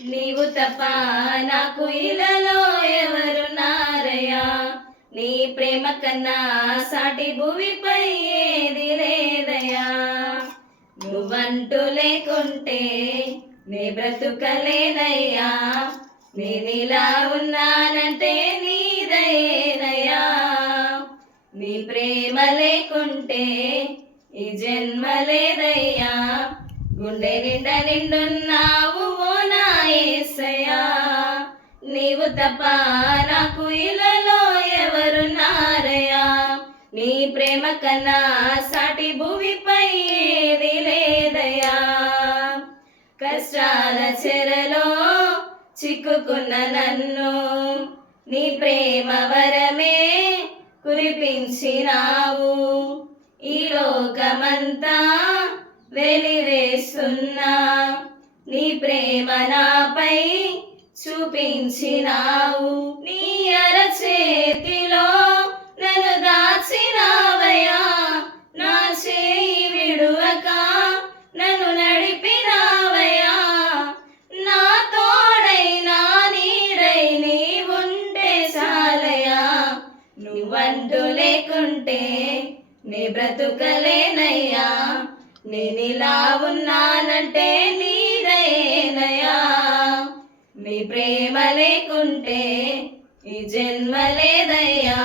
నీవు తప్ప నాకు ఇలలో ఎవరున్నారయ్యా, నీ ప్రేమ కన్నా సాటి భూమిపై ఏది లేదయ్యా. నువ్వంటూ లేకుంటే నీ బ్రతుకలేనయ్యా, నేనిలా ఉన్నానంటే నీదయేనయ్యా. నీ ప్రేమ లేకుంటే ఈ జన్మ లేదయ్యా, గుండె నిండా నిండున్నావు ఓ నా యేసయ్యా. నీవు తప్ప నాకు ఇలలో ఎవరున్నారయ్యా, నీ ప్రేమ కన్నా సాటి భూమిపై ఏది లేదయ్యా. కష్టాల చెరలో చిక్కుకున్న నన్ను నీ ప్రేమ వరమే కురిపించినావు. ఈ లోకమంతా వెలివేస్తున్నా నీ ప్రేమ నాపై చూపించినావు. నీ అరచేతిలో నన్ను దాచినావయ్యా, నా చేయి విడువక నన్ను నడిపినావయ్యా. నా తోడై నా నీడై నీవుంటే చాలయ్యా, నువ్వంటూ లేకుంటే నీ బ్రతుకలేనయ్యా, నేనిలా ఉన్నానంటే నీదయేనయ్యా. నీ ప్రేమ లేకుంటే ఈ జన్మ లేదయ్యా,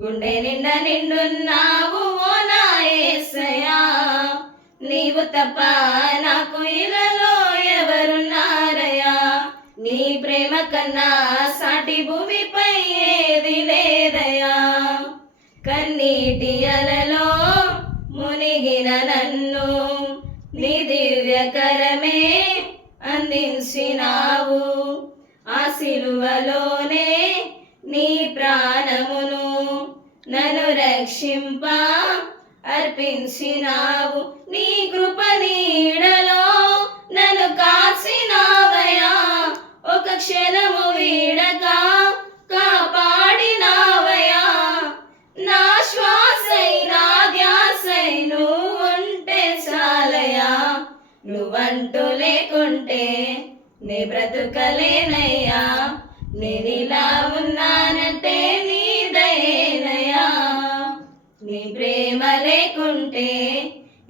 గుండె నిండా నిండున్నావు ఓ నా యేసయ్యా. నీవు తప్ప నాకు ఇలలో ఎవరున్నారయ్యా, నీ ప్రేమ కన్నా సాటి భూమిపై ఏది లేదయ్యా. కన్నీటి అలలో మునిగిన నన్ను నీ దివ్యకరమే అందించినావు. ఆ సిలువలోనే నీ ప్రాణమును నన్ను రక్షింప అర్పించినావు. నీ కృప నీడలో నన్ను కాచినావయ్యా, ఒక క్షణము వీడక కాపాడినావయ్యా. నా శ్వాసై నా ధ్యాసై నువ్వుంటే చాలయ్యా, నువ్వంటూ లేకుంటే నీ బ్రతుకలేనయ్యా, నేనిలా ఉన్నానంటే నీదయేనయ్యా. నీ ప్రేమ లేకుంటే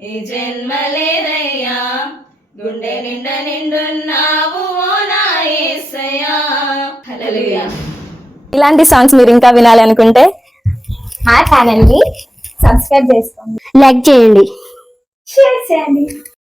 ఈ జన్మ లేదయ్యా, గుండె నిండా నిండున్నావు ఓ నా యేసయ్యా. హల్లెలూయా. ఇలాంటి సాంగ్స్ మీరు ఇంకా వినాలి అనుకుంటే మా ఛానల్ ని సబ్స్క్రైబ్ చేసుకోండి, లైక్ చేయండి, షేర్ చేయండి.